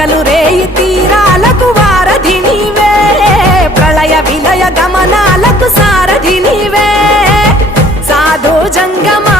పగలు రేయి తీరాలకు వారధి నీవే ప్రళయ విలయ గమనాలకు సారథి నీవే సాధు జంగమా